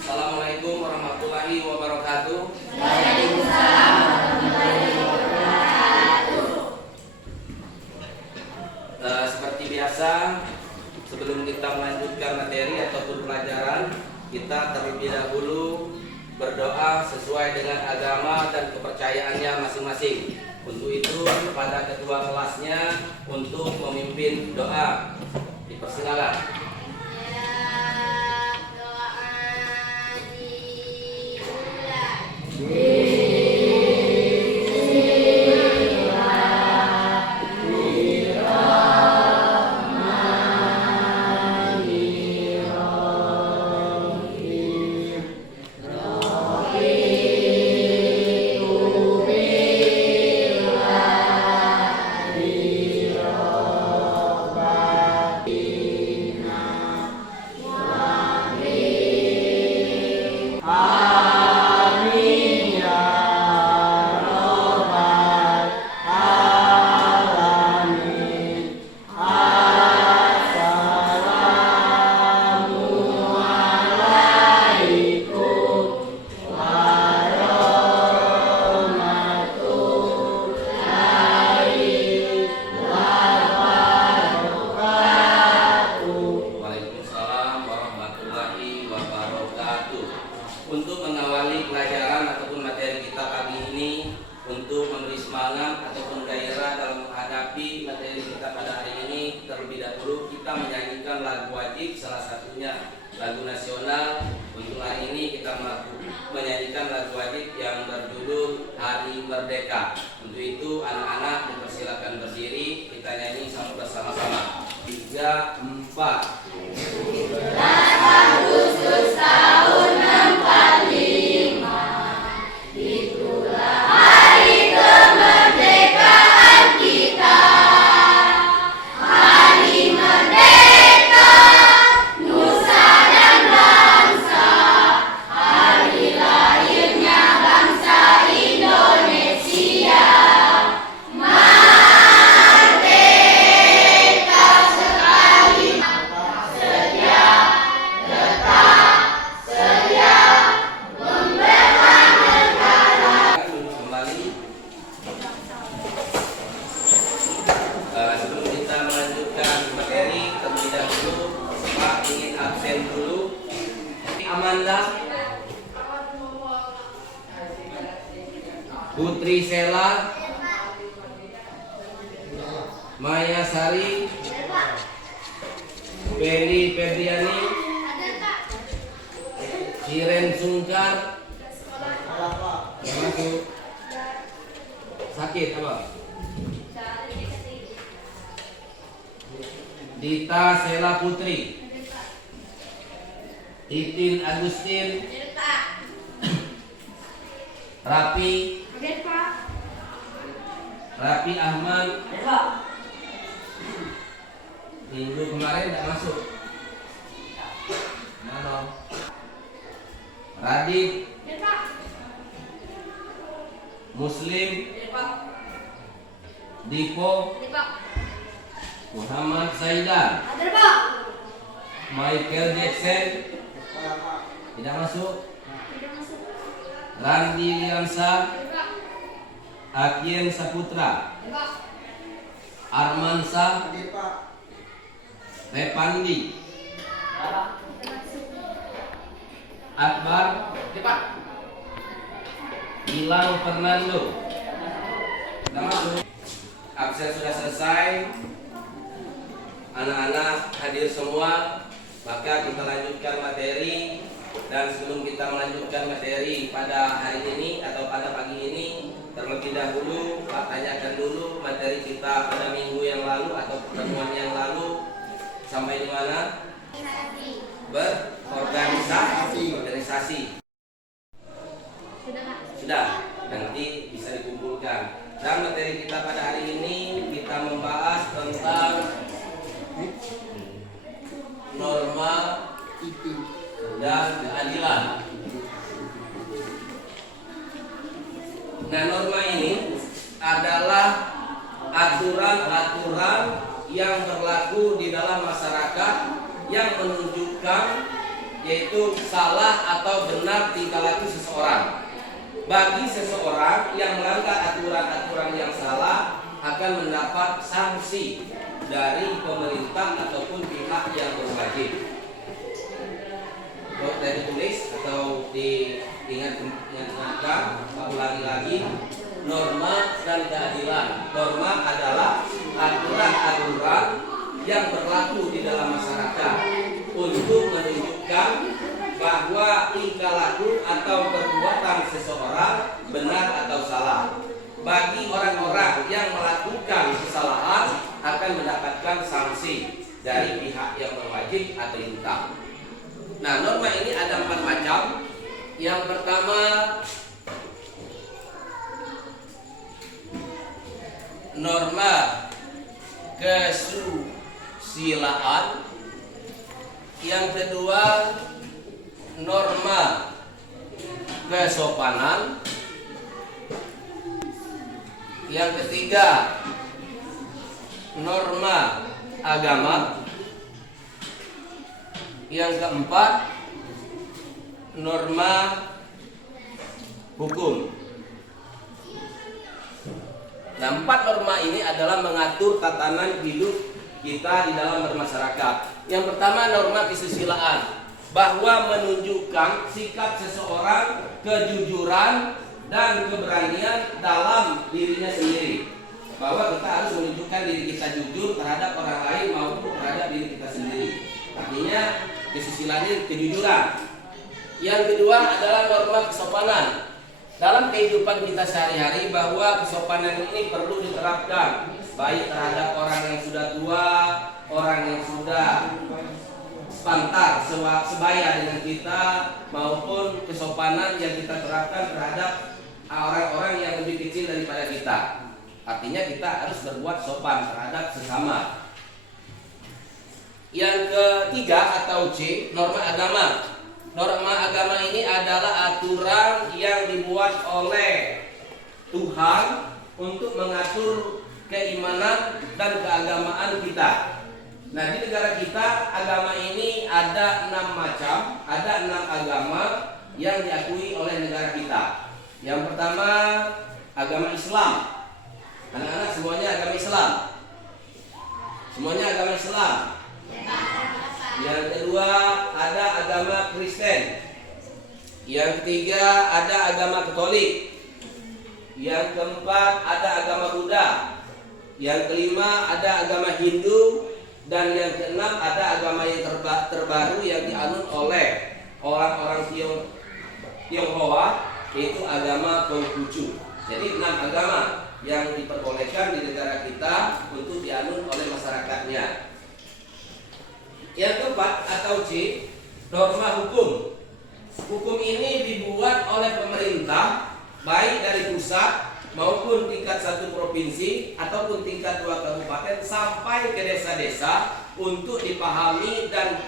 Assalamualaikum warahmatullahi wabarakatuh. Waalaikumsalam warahmatullahi wabarakatuh. Seperti biasa, sebelum kita melanjutkan materi ataupun pelajaran, kita terlebih dahulu berdoa sesuai dengan agama dan kepercayaannya masing-masing. Untuk itu, kepada ketua kelasnya untuk memimpin doa. Dipersilakan. Untuk mengawali pelajaran ataupun materi kita pagi ini, untuk memberi semangat ataupun gairah dalam menghadapi materi kita pada hari ini, terlebih dahulu kita menyanyikan lagu wajib, salah satunya lagu nasional. Untuk hari ini kita menyanyikan lagu wajib yang berjudul Hari Merdeka. Untuk itu anak-anak dipersilakan berdiri, kita nyanyi bersama-sama. 3, 4. 17 Agustus tahun 45, itulah hari kemerdekaan kita. Hari merdeka, nusa dan bangsa, hari lahirnya bangsa Indonesia. Merdeka sekali, setia, tetap, setia, membela negara. Duduk kembali. Sebelum kita melanjutkan materi, terlebih dahulu Pak ingin absen dulu. Amanda, Putri Sela, Maya Sari, Feli Febriani, Siren Sungkar. Masuk. Sakit apa? Dita Sela Putri, Titin Agustin, Rapi Ahmad. Minggu kemarin tidak masuk. Mana? Radit, Muslim, Dipo, Muhammad Saidan, Michael Jackson tidak masuk. Randi Liansa, Akien Saputra, Armansa, Repandi, Akbar, Gilang Fernando tidak masuk. Absen sudah selesai. Anak-anak hadir semua, maka kita lanjutkan materi. Dan sebelum kita melanjutkan materi pada hari ini atau pada pagi ini, terlebih dahulu Pak tanyakan dulu materi kita pada minggu yang lalu atau pertemuan yang lalu sampai di mana? Berorganisasi. Sudah, nanti bisa dikumpulkan. Dan materi kita pada hari ini kita membahas tentang norma dan keadilan. Nah, norma ini adalah aturan-aturan yang berlaku di dalam masyarakat yang menunjukkan yaitu salah atau benar tingkah laku seseorang. Bagi seseorang yang melanggar aturan-aturan yang salah akan mendapat sanksi dari pemerintah ataupun pihak yang berwajib. Saya ditulis atau diingatkan, ulangi lagi. Norma dan keadilan. Norma adalah aturan-aturan yang berlaku di dalam masyarakat untuk menunjukkan bahwa tingkah laku atau perbuatan seseorang benar atau salah. Bagi orang-orang yang melakukan kesalahan akan mendapatkan sanksi dari pihak yang berwajib atau intah. Nah, norma ini ada 4 macam. Yang pertama, norma kesusilaan. Yang kedua, norma kesopanan. Yang ketiga, norma agama. Yang keempat, norma hukum. Nah, 4 norma ini adalah mengatur tatanan hidup kita di dalam bermasyarakat. Yang pertama, norma kesusilaan, bahwa menunjukkan sikap seseorang, kejujuran dan keberanian dalam dirinya sendiri. Bahwa kita harus menunjukkan diri kita jujur terhadap orang lain maupun terhadap diri kita sendiri. Artinya kesusilaan, kejujuran. Yang kedua adalah norma kesopanan. Dalam kehidupan kita sehari-hari, bahwa kesopanan ini perlu diterapkan baik terhadap orang yang sudah tua, orang yang sudah sepantar sebaya dengan kita, maupun kesopanan yang kita terapkan terhadap orang-orang yang lebih kecil daripada kita. Artinya kita harus berbuat sopan terhadap sesama. Yang ketiga atau C, norma agama. Norma agama ini adalah aturan yang dibuat oleh Tuhan untuk mengatur keimanan dan keagamaan kita. Nah, di negara kita agama ini ada 6 macam, ada 6 agama yang diakui oleh negara kita. Yang pertama, agama Islam. Anak-anak semuanya agama Islam. Semuanya agama Islam. Yang kedua, ada agama Kristen. Yang ketiga, ada agama Katolik. Yang keempat, ada agama Buddha. Yang kelima, ada agama Hindu. Dan yang keenam, ada agama yang terbaru yang dianut oleh orang-orang Tionghoa, yaitu agama Konghucu. Jadi 6 agama yang diperbolehkan di negara kita untuk dianut oleh masyarakatnya. Yang keempat atau C, norma hukum. Hukum ini dibuat oleh pemerintah baik dari pusat maupun tingkat 1 provinsi ataupun tingkat 2 kabupaten sampai ke desa-desa untuk dipahami dan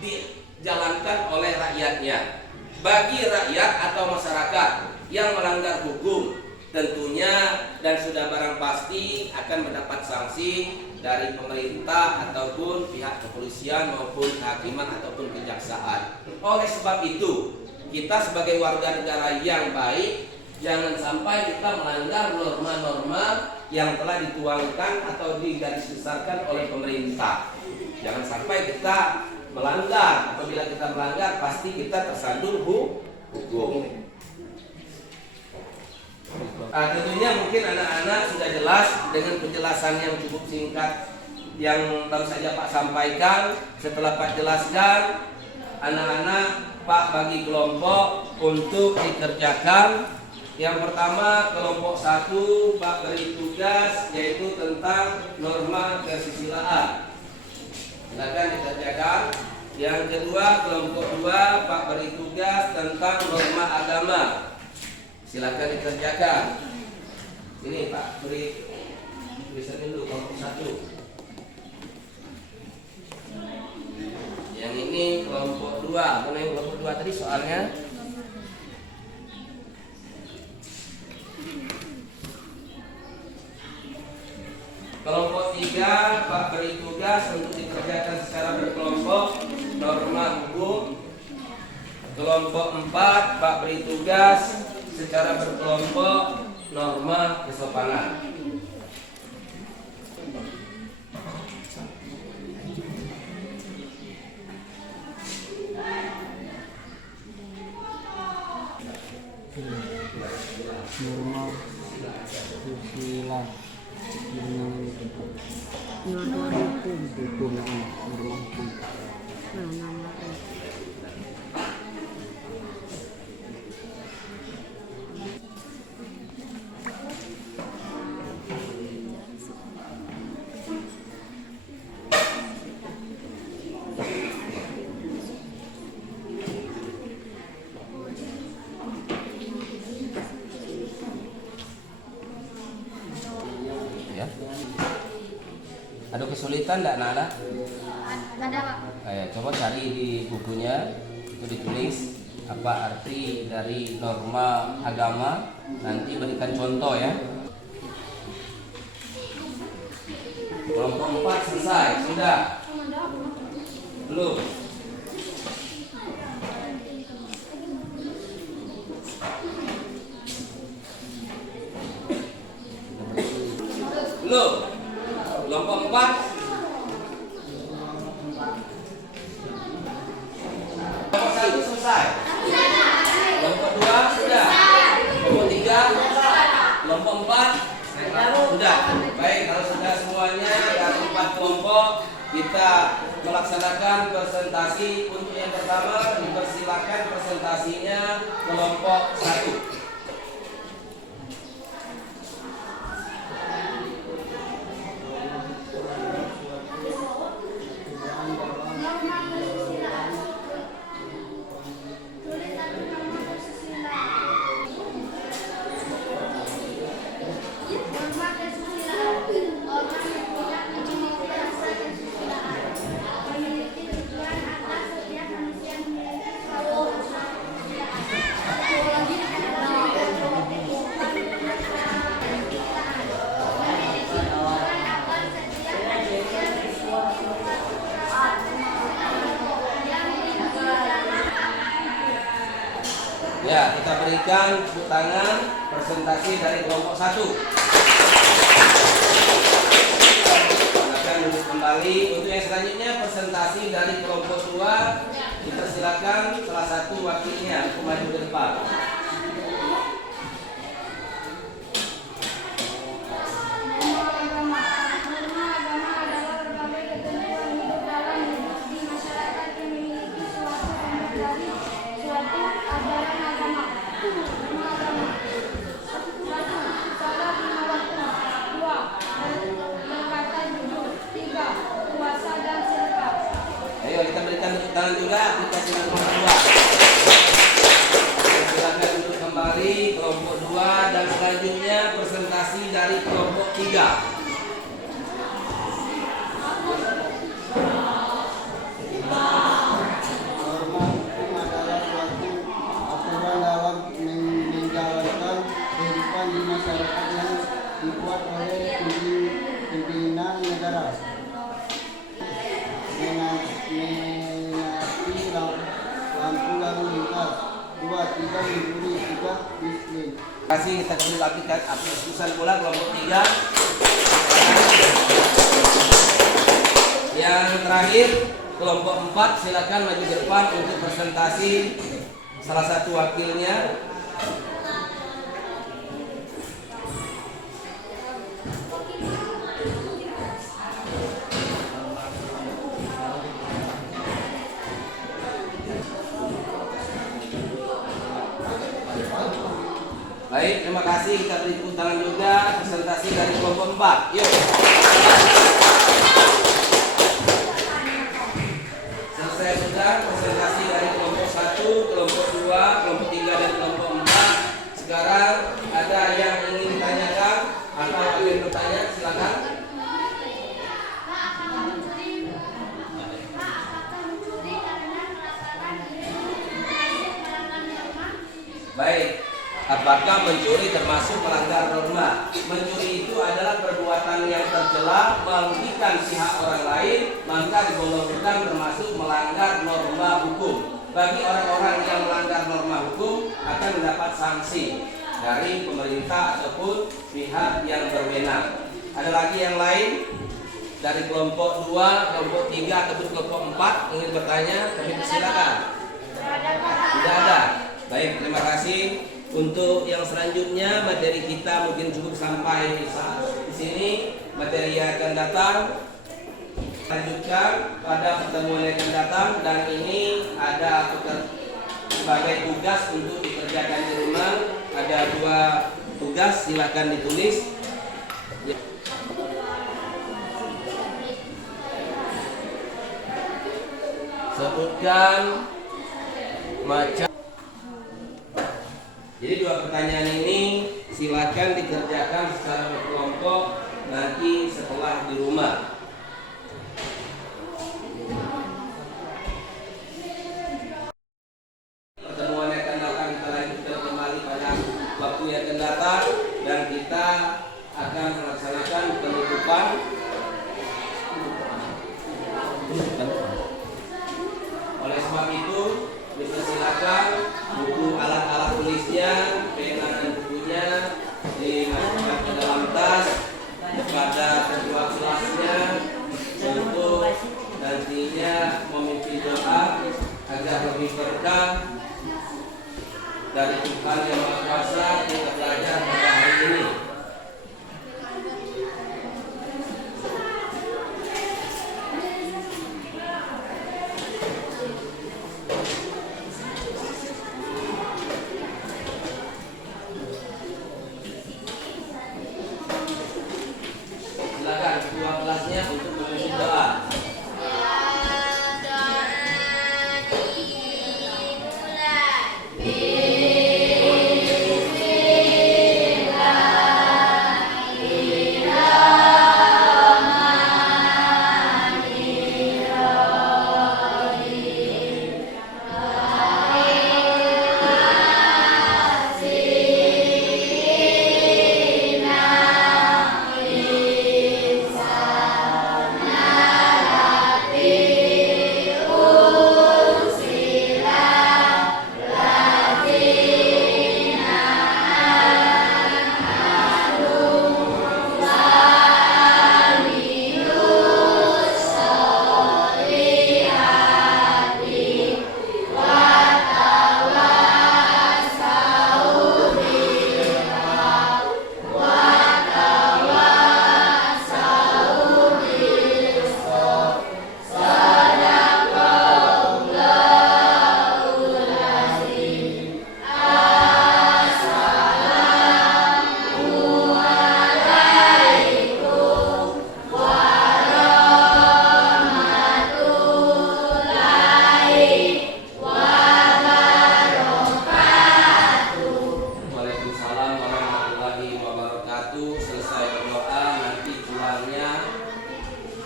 dijalankan oleh rakyatnya. Bagi rakyat atau masyarakat yang melanggar hukum, tentunya dan sudah barang pasti akan mendapat sanksi dari pemerintah ataupun pihak kepolisian maupun kehakiman ataupun kejaksaan. Oleh sebab itu, kita sebagai warga negara yang baik, jangan sampai kita melanggar norma-norma yang telah dituangkan atau digarisbesarkan oleh pemerintah. Jangan sampai kita melanggar. Apabila kita melanggar, pasti kita tersandung hukum. Tentunya mungkin anak-anak sudah jelas dengan penjelasan yang cukup singkat yang baru saja Pak sampaikan. Setelah Pak jelaskan, anak-anak Pak bagi kelompok untuk dikerjakan. Yang pertama, kelompok 1 Pak beri tugas yaitu tentang norma kesusilaan. Silakan dikerjakan. Yang kedua, kelompok 2 Pak beri tugas tentang norma agama. Silakan dikerjakan. Ini Pak beri tulisan dulu kelompok 1. Yang ini kelompok 2. Mana yang kelompok 2 tadi soalnya? Kelompok 3 Pak beri tugas untuk dikerjakan secara berkelompok norma hukum. Kelompok 4, Pak beri tugas secara berkelompok norma kesopanan. Norma susila hukum norma hukum. Ya. Ada kesulitan enggak Nana? Ada, Pak. Ayo, coba cari di bukunya, itu ditulis apa arti dari norma agama, nanti berikan contoh ya. Kelompok 4 selesai, sudah? Belum? Belum? Kelompok 4? Kelompok 1 selesai? Kelompok 2 sudah? Kelompok 3? Kelompok 4? Sudah? Baik, kalau sudah semuanya dari 4 kelompok, kita melaksanakan presentasi. Untuk yang pertama, dipersilakan presentasinya kelompok 1. Ya, kita berikan tepuk tangan presentasi dari kelompok 1. Silakan duduk kembali. Untuk yang selanjutnya presentasi dari kelompok 2, kita silakan salah satu wakilnya untuk maju ke depan. Ayo kita berikan tepuk tangan juga aplikasi nomor 2. Silakan duduk kembali kelompok 2 dan selanjutnya presentasi dari kelompok 3. Norma hukum adalah suatu aturan dalam menjalankan kehidupan di masyarakat yang dibuat oleh pimpinan negara. Mengapi lampu lalu lintas. 2, 3 mencuri, 3 disiplin. Terima kasih, kita kembali aplikasi bola kelompok 3. Yang terakhir kelompok 4, silakan maju ke depan untuk presentasi salah satu wakilnya. Baik, terima kasih. Kita beri tepuk tangan juga presentasi dari kelompok 4. Yuk. Selesai sudah presentasi dari kelompok 1, kelompok 2, kelompok 3 dan kelompok 4. Sekarang ada yang ingin ditanyakan atau ingin bertanya, silakan. Baik. Apakah mencuri termasuk melanggar norma? Mencuri itu adalah perbuatan yang tercela merugikan pihak orang lain, maka digolongkan termasuk melanggar norma hukum. bagi orang-orang yang melanggar norma hukum akan mendapat sanksi dari pemerintah ataupun pihak yang berwenang. Ada lagi yang lain dari kelompok 2, kelompok 3 ataupun kelompok 4 ingin bertanya, kami persilakan. Tidak ada. Baik, terima kasih. Untuk yang selanjutnya materi kita mungkin cukup sampai di sini. Materi yang akan datang lanjutkan pada pertemuan yang akan datang, dan ini ada sebagai tugas untuk dikerjakan di rumah. Ada 2 tugas, silakan ditulis. Sebutkan macam. Jadi 2 pertanyaan ini silakan dikerjakan secara berkelompok nanti setelah di rumah. Pertemuan yang akan datang kita lanjutkan kembali pada waktu yang akan datang, dan kita akan melaksanakan penutupan. Oleh sebab itu, dipersilakan buku alat-alat tulisnya, pena dan bukunya dimasukkan ke dalam tas kepada ketua kelasnya untuk nantinya memimpin doa agar lebih berkah dari Tuhan yang Maha Kuasa kita belajar pada hari ini. Silakan ketua kelasnya untuk memimpin doa.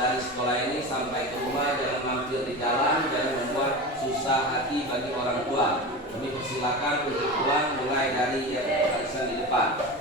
Dari sekolah ini sampai ke rumah jangan mampir di jalan, jangan membuat susah hati bagi orang tua. Kami persilakan untuk pulang mulai dari barisan di depan.